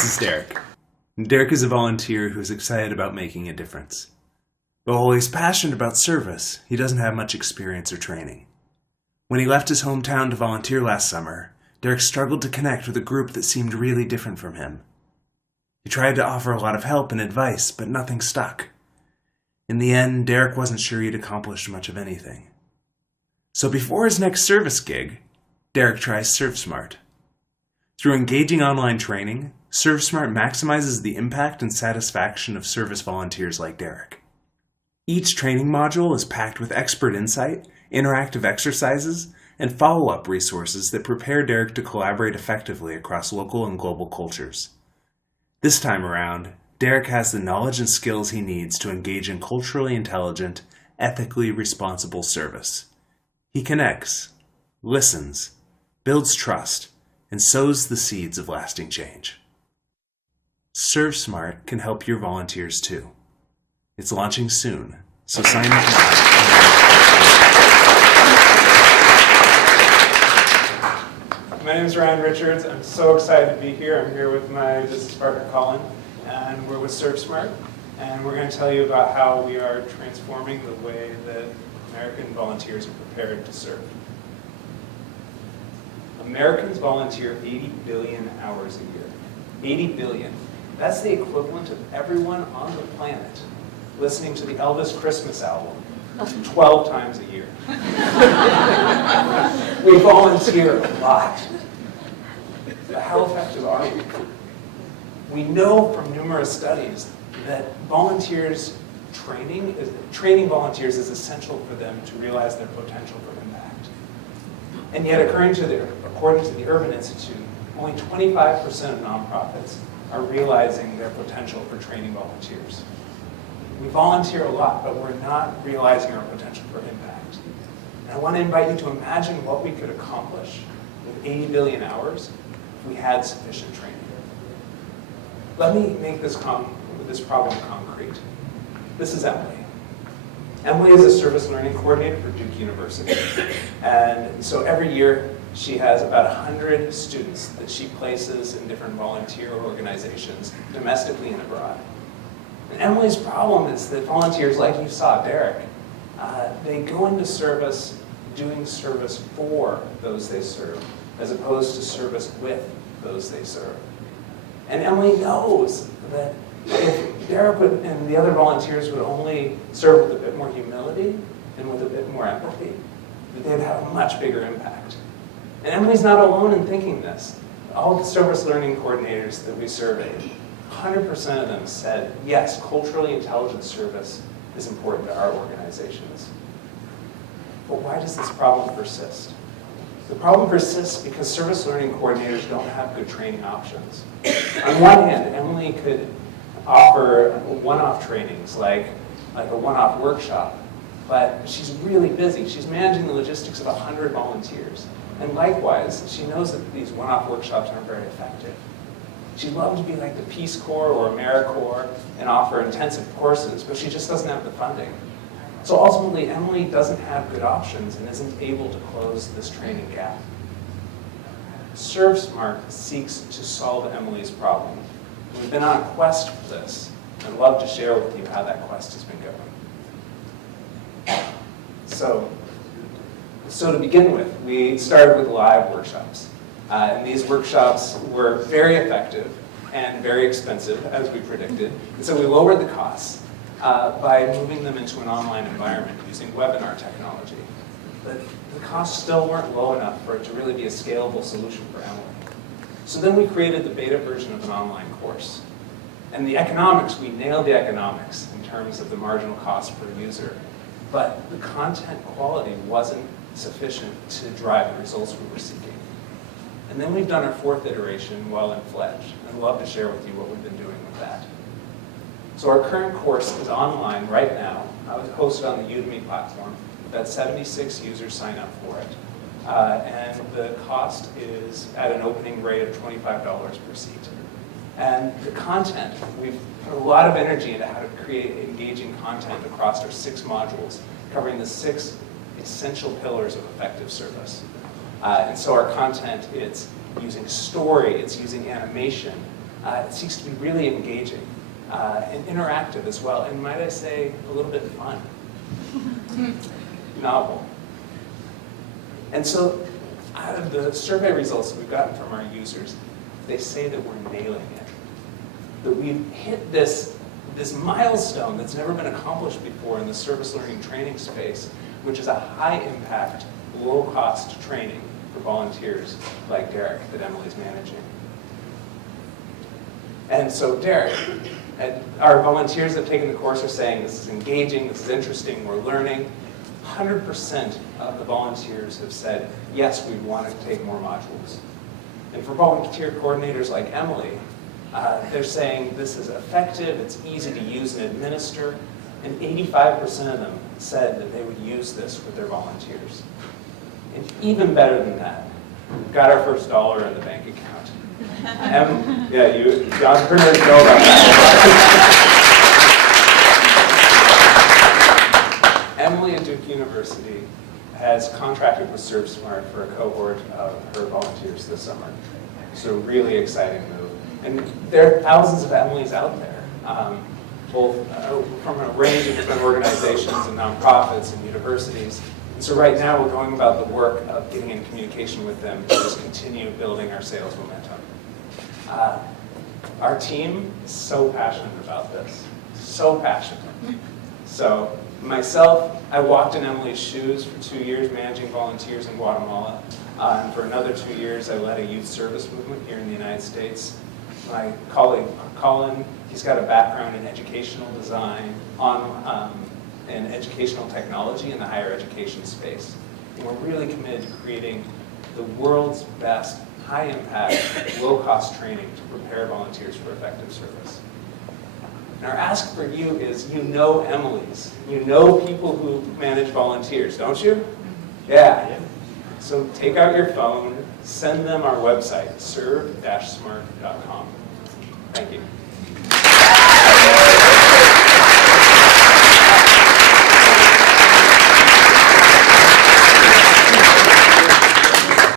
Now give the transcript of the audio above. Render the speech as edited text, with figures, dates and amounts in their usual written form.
This is Derek. Derek is a volunteer who's excited about making a difference. But while he's passionate about service, he doesn't have much experience or training. When he left his hometown to volunteer last summer, Derek struggled to connect with a group that seemed really different from him. He tried to offer a lot of help and advice, but nothing stuck. In the end, Derek wasn't sure he'd accomplished much of anything. So before his next service gig, Derek tries ServeSmart. Through engaging online training, ServeSmart maximizes the impact and satisfaction of service volunteers like Derek. Each training module is packed with expert insight, interactive exercises, and follow-up resources that prepare Derek to collaborate effectively across local and global cultures. This time around, Derek has the knowledge and skills he needs to engage in culturally intelligent, ethically responsible service. He connects, listens, builds trust, and sows the seeds of lasting change. ServeSmart can help your volunteers too. It's launching soon, so sign up now. My name is Ryan Richards. I'm so excited to be here. I'm here with my business partner Colin, and we're with ServeSmart, and we're going to tell you about how we are transforming the way that American volunteers are prepared to serve. Americans volunteer 80 billion hours a year. 80 billion. That's the equivalent of everyone on the planet listening to the Elvis Christmas album 12 times a year. We volunteer a lot. But how effective are we? We know from numerous studies that training volunteers is essential for them to realize their potential for impact. And yet, according to the Urban Institute, only 25% of nonprofits are realizing their potential for training volunteers. We volunteer a lot, but we're not realizing our potential for impact. And I want to invite you to imagine what we could accomplish with 80 billion hours if we had sufficient training. Let me make this problem concrete. This is Emily. Emily is a service learning coordinator for Duke University. And so every year, she has about 100 students that she places in different volunteer organizations, domestically and abroad. And Emily's problem is that volunteers, like you saw, Derek, they go into service doing service for those they serve, as opposed to service with those they serve. And Emily knows that if Derek and the other volunteers would only serve with a bit more humility and with a bit more empathy, that they'd have a much bigger impact. And Emily's not alone in thinking this. All the service learning coordinators that we surveyed, 100% of them said, yes, culturally intelligent service is important to our organizations. But why does this problem persist? The problem persists because service learning coordinators don't have good training options. On one hand, Emily could offer one-off trainings like a one-off workshop, but she's really busy. She's managing the logistics of 100 volunteers. And likewise, she knows that these one-off workshops aren't very effective. She'd love to be like the Peace Corps or AmeriCorps and offer intensive courses, but she just doesn't have the funding. So ultimately, Emily doesn't have good options and isn't able to close this training gap. ServeSmart seeks to solve Emily's problem. We've been on a quest for this. I'd love to share with you how that quest has been going. So to begin with, we started with live workshops. And these workshops were very effective and very expensive, as we predicted. And so we lowered the costs by moving them into an online environment using webinar technology. But the costs still weren't low enough for it to really be a scalable solution for Emily. So then we created the beta version of an online course. And the economics, we nailed the economics in terms of the marginal cost per user. But the content quality wasn't sufficient to drive the results we were seeking. And then we've done our fourth iteration while in Fledge. I'd love to share with you what we've been doing with that. So our current course is online right now. It's hosted on the Udemy platform. We've had 76 users sign up for it. And the cost is at an opening rate of $25 per seat. And the content, we've put a lot of energy into how to create engaging content across our 6 modules, covering the 6 essential pillars of effective service. And so our content, it's using story, it's using animation, It seeks to be really engaging and interactive as well, and might I say, a little bit fun, novel. And so, out of the survey results that we've gotten from our users, they say that we're nailing it. That we've hit this milestone that's never been accomplished before in the service learning training space, which is a high-impact, low-cost training for volunteers like Derek that Emily's managing. And so Derek, our volunteers that have taken the course are saying this is engaging, this is interesting, we're learning. 100% of the volunteers have said, yes, we want to take more modules. And for volunteer coordinators like Emily, they're saying this is effective, it's easy to use and administer, and 85% of them said that they would use this with their volunteers. And even better than that, we've got our first dollar in the bank account. Yeah, the entrepreneurs know about that. Emily at Duke University has contracted with ServSmart for a cohort of her volunteers this summer. So really exciting move. And there are thousands of Emilys out there, both from a range of different organizations and nonprofits and universities. And so right now we're going about the work of getting in communication with them to just continue building our sales momentum. Our team is so passionate about this, so passionate. So myself, I walked in Emily's shoes for 2 years managing volunteers in Guatemala. And for another 2 years, I led a youth service movement here in the United States. My colleague, Colin, he's got a background in educational design and educational technology in the higher education space. And we're really committed to creating the world's best, high-impact, low-cost training to prepare volunteers for effective service. And our ask for you is, you know Emily's. You know people who manage volunteers, don't you? Yeah. So take out your phone, send them our website, serve-smart.com. Thank you.